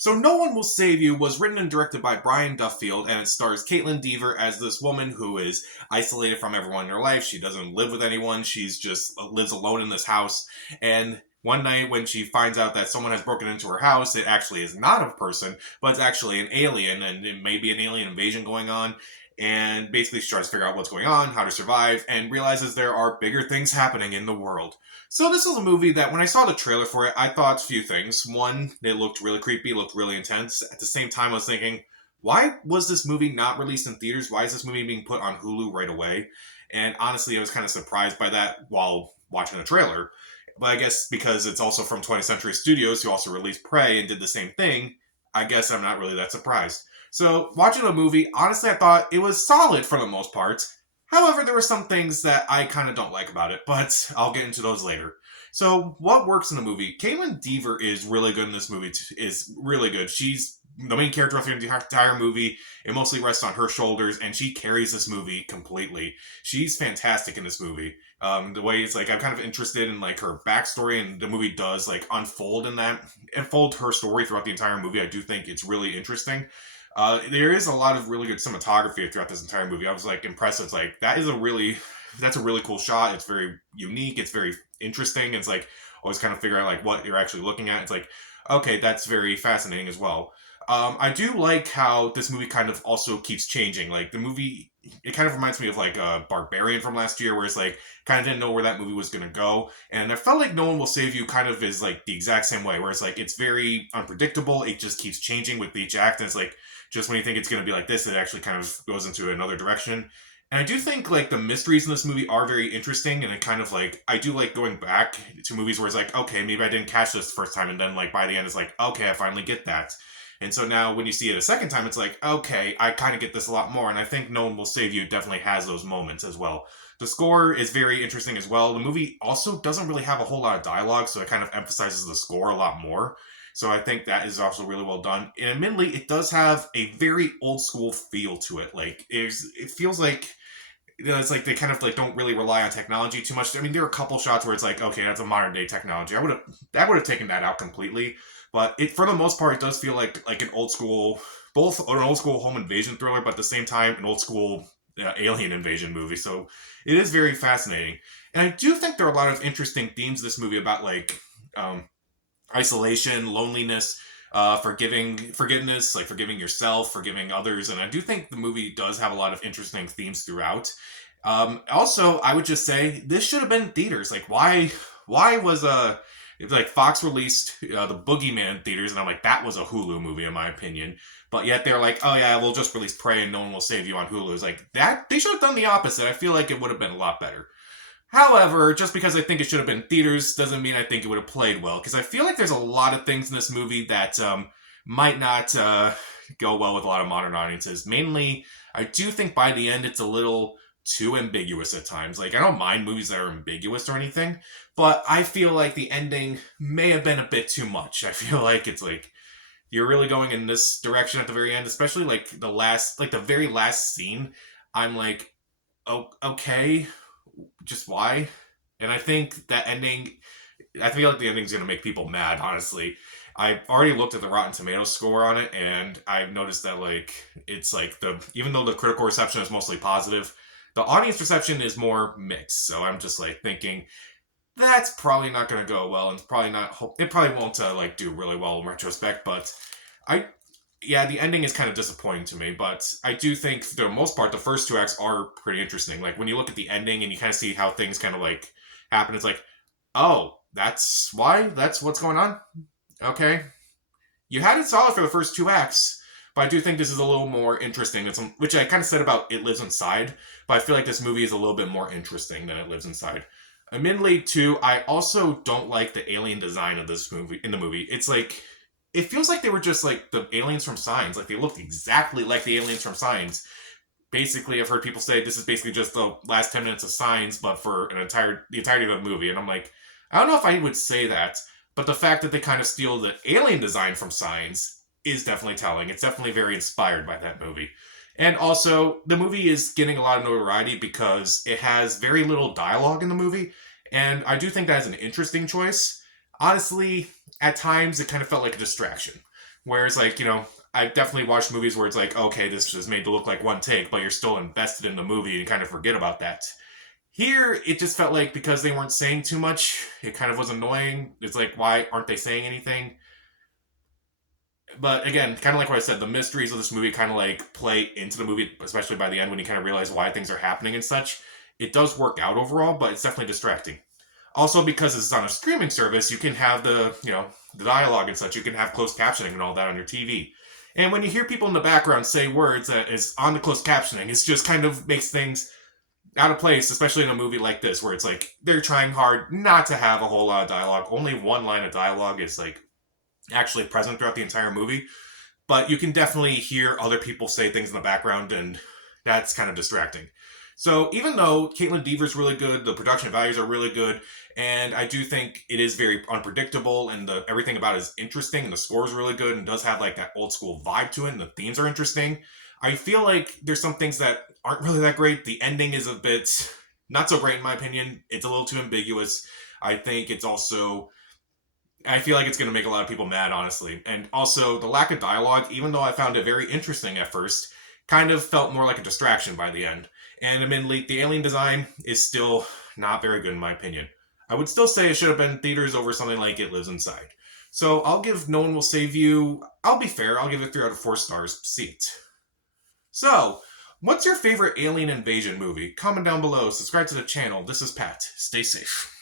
So No One Will Save You was written and directed by Brian Duffield, and it stars Caitlin Dever as this woman who is isolated from everyone in her life. She doesn't live with anyone. She's just lives alone in this house. And one night when she finds out that someone has broken into her house, it actually is not a person, but it's actually an alien, and it may be an alien invasion going on. And basically she tries to figure out what's going on, how to survive, and realizes there are bigger things happening in the world. So this is a movie that when I saw the trailer for it, I thought a few things. One, it looked really creepy, looked really intense. At the same time, I was thinking, why was this movie not released in theaters? Why is this movie being put on Hulu right away? And honestly, I was kind of surprised by that while watching the trailer. But I guess because it's also from 20th Century Studios, who also released Prey and did the same thing, I guess I'm not really that surprised. So, watching the movie, honestly, I thought it was solid for the most part. However, there were some things that I kind of don't like about it, but I'll get into those later. So, what works in the movie? Caitlin Dever is really good in this movie. Is really good. She's the main character throughout the entire movie. It mostly rests on her shoulders, and she carries this movie completely. She's fantastic in this movie. The way it's like I'm kind of interested in like her backstory, and the movie does like unfold her story throughout the entire movie. I do think it's really interesting. There is a lot of really good cinematography throughout this entire movie. I was like impressed. It's like that's a really cool shot. It's very unique. It's very interesting. It's like always kind of figure out like what you're actually looking at. It's like okay, that's very fascinating as well. I do like how this movie kind of also keeps changing. Like the movie, it kind of reminds me of like Barbarian from last year, where it's like kind of didn't know where that movie was gonna go, and I felt like No One Will Save You kind of is like the exact same way, where it's like it's very unpredictable. It just keeps changing with each act, and it's like just when you think it's gonna be like this, it actually kind of goes into another direction. And I do think like the mysteries in this movie are very interesting, and it kind of like I do like going back to movies where it's like okay, maybe I didn't catch this the first time, and then like by the end it's like okay, I finally get that. And so now when you see it a second time, it's like, okay, I kind of get this a lot more. And I think No One Will Save You definitely has those moments as well. The score is very interesting as well. The movie also doesn't really have a whole lot of dialogue, so it kind of emphasizes the score a lot more. So I think that is also really well done. And admittedly, it does have a very old school feel to it. Like it feels like it's like they kind of like don't really rely on technology too much. I mean, there are a couple shots where it's like, okay, that's a modern day technology. I would have taken that out completely. But it for the most part, it does feel like an old school, both an old school home invasion thriller, but at the same time an old school alien invasion movie. So it is very fascinating, and I do think there are a lot of interesting themes in this movie about like um, isolation, loneliness, forgiveness, like forgiving yourself, forgiving others, and I do think the movie does have a lot of interesting themes throughout. Also, I would just say this should have been in theaters. Like, why was like Fox released the Boogeyman in theaters, and I'm like, that was a Hulu movie in my opinion. But yet they're like, oh yeah, we'll just release Prey and No One Will Save You on Hulu. It's like that they should have done the opposite. I feel like it would have been a lot better. However, just because I think it should have been in theaters doesn't mean I think it would have played well. Because I feel like there's a lot of things in this movie that might not go well with a lot of modern audiences. Mainly, I do think by the end it's a little too ambiguous at times. Like, I don't mind movies that are ambiguous or anything, but I feel like the ending may have been a bit too much. I feel like it's like you're really going in this direction at the very end, especially like the very last scene. I'm like, oh, okay, just why? And I think that ending, I feel like the ending's gonna make people mad. Honestly, I've already looked at the Rotten Tomatoes score on it, and I've noticed that like it's like the even though the critical reception is mostly positive, the audience reception is more mixed. So I'm just like thinking that's probably not going to go well, and it probably won't like do really well in retrospect. But I yeah, the ending is kind of disappointing to me, but I do think for the most part the first two acts are pretty interesting. Like when you look at the ending and you kind of see how things kind of like happen, it's like, oh, that's why, that's what's going on. Okay, you had it solid for the first two acts, but I do think this is a little more interesting than which I kind of said about It Lives Inside, but I feel like this movie is a little bit more interesting than It Lives Inside. Admittedly, too, I also don't like the alien design of this movie. In the movie, it's like it feels like they were just like the aliens from Signs. Like they looked exactly like the aliens from Signs. Basically, I've heard people say this is basically just the last 10 minutes of Signs, but for the entirety of the movie. And I'm like, I don't know if I would say that, but the fact that they kind of steal the alien design from Signs is definitely telling. It's definitely very inspired by that movie. And also, the movie is getting a lot of notoriety because it has very little dialogue in the movie, and I do think that is an interesting choice. Honestly, at times it kind of felt like a distraction. Whereas, like, you know, I've definitely watched movies where it's like, okay, this is made to look like one take, but you're still invested in the movie and kind of forget about that. Here, it just felt like because they weren't saying too much, it kind of was annoying. It's like, why aren't they saying anything? But again, kind of like what I said, the mysteries of this movie kind of like play into the movie, especially by the end when you kind of realize why things are happening and such. It does work out overall, but it's definitely distracting. Also, because this is on a streaming service, you can have the dialogue and such. You can have closed captioning and all that on your TV. And when you hear people in the background say words that is on the closed captioning, it just kind of makes things out of place, especially in a movie like this, where it's like they're trying hard not to have a whole lot of dialogue. Only one line of dialogue is like actually present throughout the entire movie. But you can definitely hear other people say things in the background, and that's kind of distracting. So even though Caitlin Deaver's really good, the production values are really good, and I do think it is very unpredictable, and everything about it is interesting, and the score is really good, and does have like that old school vibe to it, and the themes are interesting. I feel like there's some things that aren't really that great. The ending is a bit not so great in my opinion. It's a little too ambiguous. I think it's also I feel like it's going to make a lot of people mad, honestly. And also, the lack of dialogue, even though I found it very interesting at first, kind of felt more like a distraction by the end. And admittedly, the alien design is still not very good in my opinion. I would still say it should have been in theaters over something like It Lives Inside. So I'll give No One Will Save You, I'll be fair, I'll give it 3 out of 4 stars. Seat. So, what's your favorite alien invasion movie? Comment down below, subscribe to the channel. This is Pat. Stay safe.